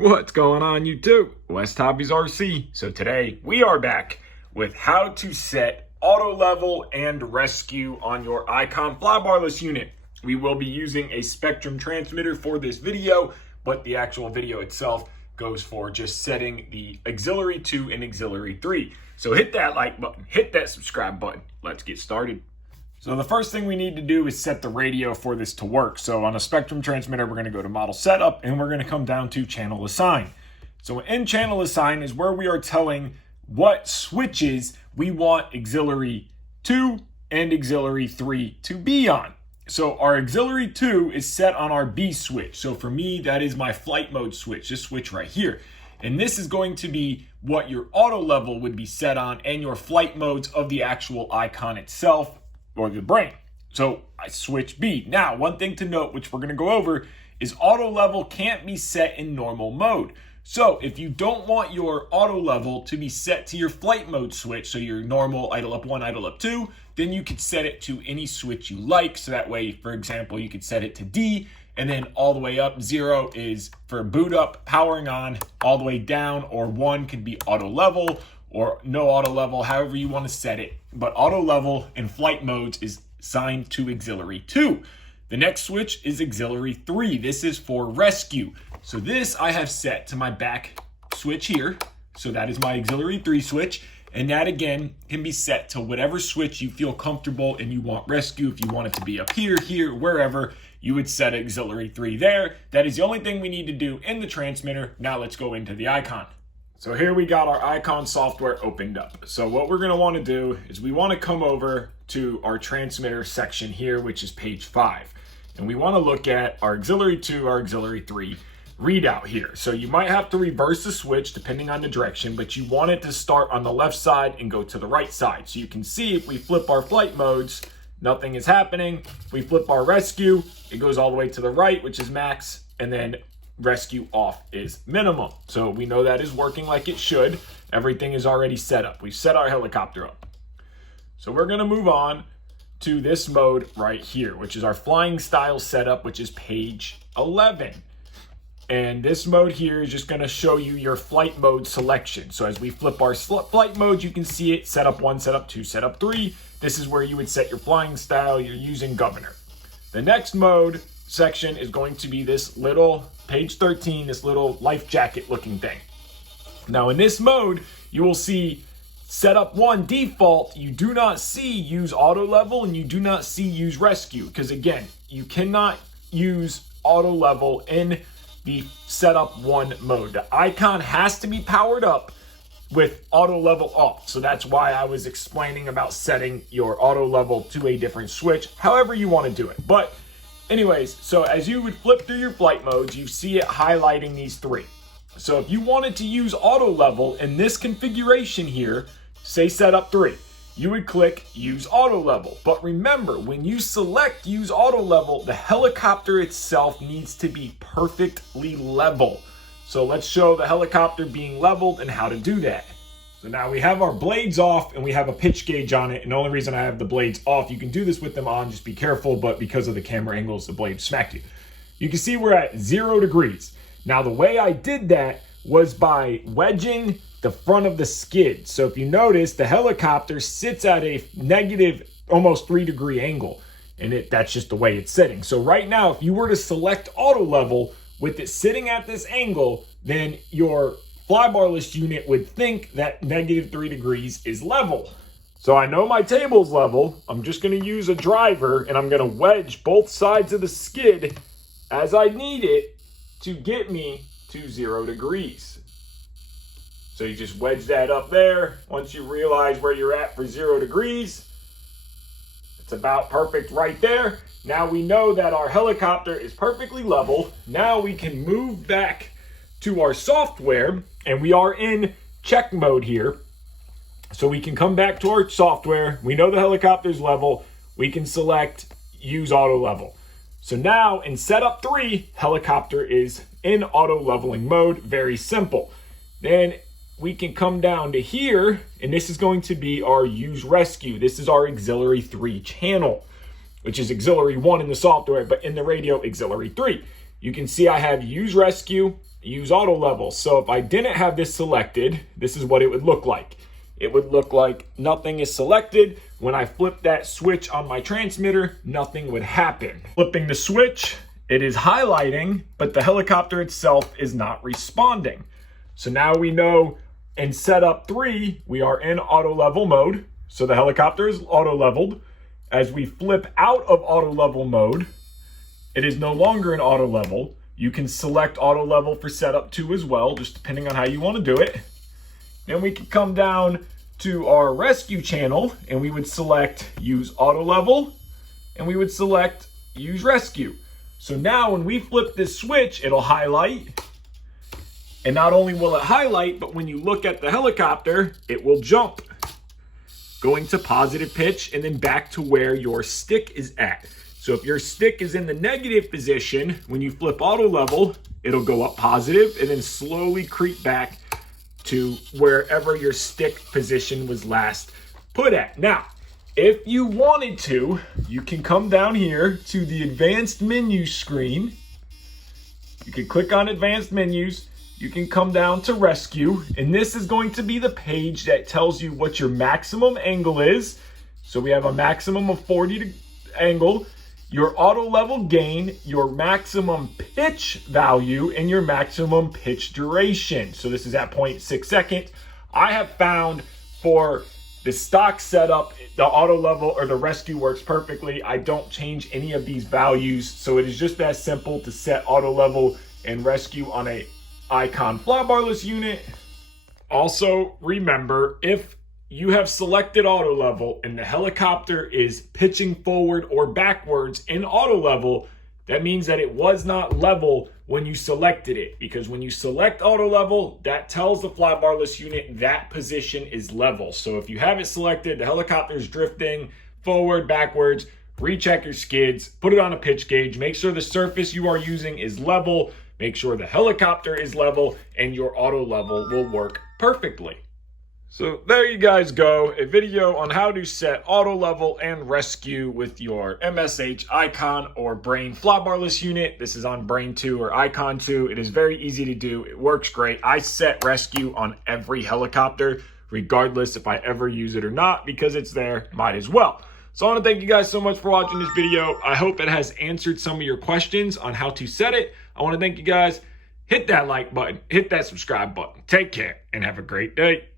What's going on YouTube? West Hobbies RC. So today we are back with how to set auto level and rescue on your iKon flybarless unit. We will be using a Spectrum transmitter for this video, but the actual video itself goes for just setting the auxiliary 2 and auxiliary 3. So hit that like button, hit that subscribe button. Let's get started. So the first thing we need to do is set the radio for this to work. So on a Spectrum transmitter, we're going to go to model setup and we're going to come down to channel assign. So in channel assign is where we are telling what switches we want auxiliary 2 and auxiliary 3 to be on. So our auxiliary 2 is set on our B switch. So for me, that is my flight mode switch, this switch right here. And this is going to be what your auto level would be set on and your flight modes of the actual iKon itself, or the brain. So I switch B. Now, one thing to note, which we're going to go over, is auto level can't be set in normal mode. So if you don't want your auto level to be set to your flight mode switch, so your normal idle up 1, idle up 2, then you could set it to any switch you like. So that way, for example, you could set it to D, and then all the way up, 0 is for boot up, powering on, all the way down, or 1 could be auto level, or no auto level, however you want to set it. But auto level in flight modes is assigned to auxiliary 2. The next switch is auxiliary 3. This is for rescue. So this I have set to my back switch here. So that is my auxiliary 3 switch. And that again can be set to whatever switch you feel comfortable and you want rescue. If you want it to be up here, wherever, you would set auxiliary 3 there. That is the only thing we need to do in the transmitter. Now let's go into the iKon. So here we got our iKon software opened up. So what we're going to want to do is we want to come over to our transmitter section here, which is page 5. And we want to look at our auxiliary 2, our auxiliary 3 readout here. So you might have to reverse the switch depending on the direction, but you want it to start on the left side and go to the right side. So you can see if we flip our flight modes, nothing is happening. If we flip our rescue, it goes all the way to the right, which is max, and then rescue off is minimum. So we know that is working like it should. Everything is already set up. We've set our helicopter up. So we're going to move on to this mode right here, which is our flying style setup, which is page 11. And this mode here is just going to show you your flight mode selection. So as we flip our flight mode, you can see it setup 1, setup 2, setup 3. This is where you would set your flying style. You're using governor. The next mode section is going to be this little page 13, this little life jacket looking thing. Now in this mode, you will see setup 1 default. You do not see use auto level and you do not see use rescue, because again, you cannot use auto level in the setup 1 mode. The iKon has to be powered up with auto level off. So that's why I was explaining about setting your auto level to a different switch, however you want to do it. But anyways, so as you would flip through your flight modes, you see it highlighting these 3. So if you wanted to use auto level in this configuration here, say setup 3, you would click use auto level. But remember, when you select use auto level, the helicopter itself needs to be perfectly level. So let's show the helicopter being leveled and how to do that. So now we have our blades off and we have a pitch gauge on it. And the only reason I have the blades off, you can do this with them on, just be careful, but because of the camera angles, the blade smacked you. You can see we're at 0 degrees. Now the way I did that was by wedging the front of the skid. So if you notice, the helicopter sits at a negative, almost 3-degree angle. And that's just the way it's sitting. So right now, if you were to select auto level with it sitting at this angle, then your flybarless unit would think that negative 3 degrees is level. So I know my table's level. I'm just going to use a driver and I'm going to wedge both sides of the skid as I need it to get me to 0 degrees. So you just wedge that up there. Once you realize where you're at for 0 degrees, it's about perfect right there. Now we know that our helicopter is perfectly level. Now we can move back to our software, and we are in check mode here. So we can come back to our software. We know the helicopter's level. We can select use auto level. So now in setup 3, helicopter is in auto leveling mode. Very simple. Then we can come down to here, and this is going to be our use rescue. This is our auxiliary 3 channel, which is auxiliary 1 in the software, but in the radio, auxiliary 3. You can see I have use rescue use auto level. So if I didn't have this selected, this is what it would look like. It would look like nothing is selected. When I flip that switch on my transmitter, nothing would happen. Flipping the switch, it is highlighting, but the helicopter itself is not responding. So now we know in setup 3, we are in auto level mode. So the helicopter is auto leveled. As we flip out of auto level mode, it is no longer in auto level. You can select auto level for setup 2 as well, just depending on how you want to do it. Then we can come down to our rescue channel and we would select use auto level and we would select use rescue. So now when we flip this switch, it'll highlight. And not only will it highlight, but when you look at the helicopter, it will jump, going to positive pitch and then back to where your stick is at. So if your stick is in the negative position, when you flip auto level, it'll go up positive and then slowly creep back to wherever your stick position was last put at. Now, if you wanted to, you can come down here to the advanced menu screen. You can click on advanced menus. You can come down to rescue, and this is going to be the page that tells you what your maximum angle is. So we have a maximum of 40 angle, your auto level gain, your maximum pitch value, and your maximum pitch duration. So this is at 0.6 seconds. I have found for the stock setup, the auto level or the rescue works perfectly. I don't change any of these values. So it is just that simple to set auto level and rescue on a iKon flybarless unit. Also, remember, if you have selected auto level and the helicopter is pitching forward or backwards in auto level, that means that it was not level when you selected it, because when you select auto level, that tells the flybarless unit that position is level. So if you have it selected, the helicopter is drifting forward, backwards, recheck your skids, put it on a pitch gauge, make sure the surface you are using is level, make sure the helicopter is level, and your auto level will work perfectly. So there you guys go, a video on how to set auto level and rescue with your MSH iKon or Brain flybarless unit. This is on Brain 2 or iKon 2. It is very easy to do. It works great. I set rescue on every helicopter, regardless if I ever use it or not, because it's there, might as well. So I want to thank you guys so much for watching this video. I hope it has answered some of your questions on how to set it. I want to thank you guys. Hit that like button, hit that subscribe button. Take care and have a great day.